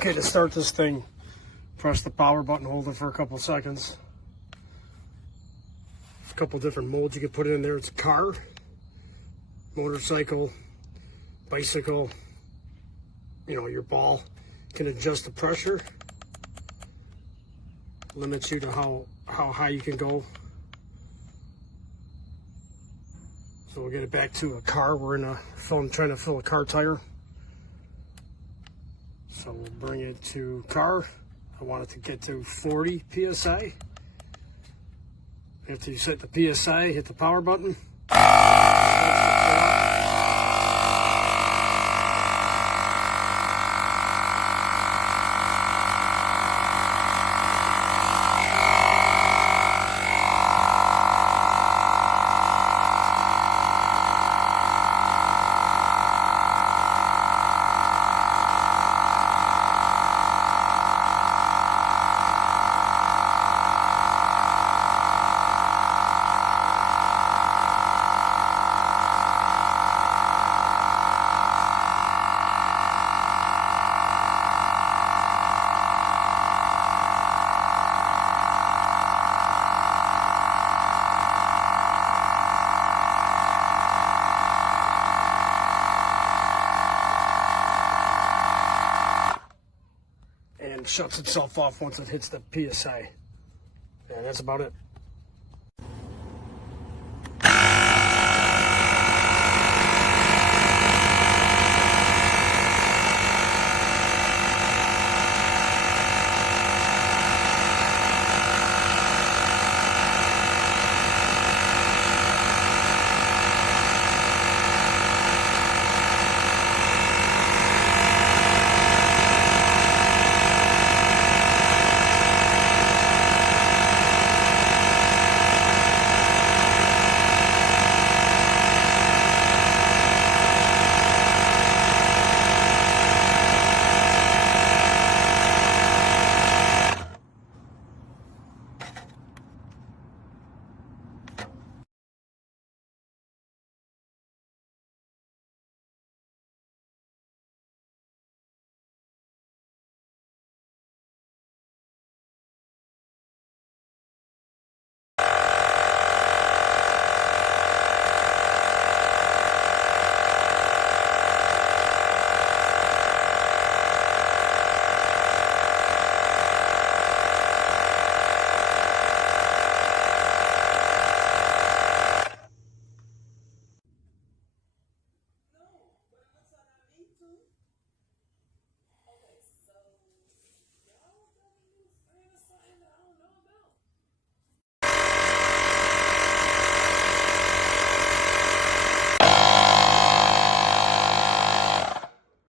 Okay, to start this thing, press the power button, hold it for a couple seconds. There's a couple different modes you can put in there. It's a car, motorcycle, bicycle, you know, your ball. You can adjust the pressure, limits you to how high you can go. So we'll get it back to a car. We're in a phone trying to fill a car tire. So we'll bring it to car. I want it to get to 40 PSI. After you set the PSI, hit the power button. And shuts itself off once it hits the PSI. And that's about it.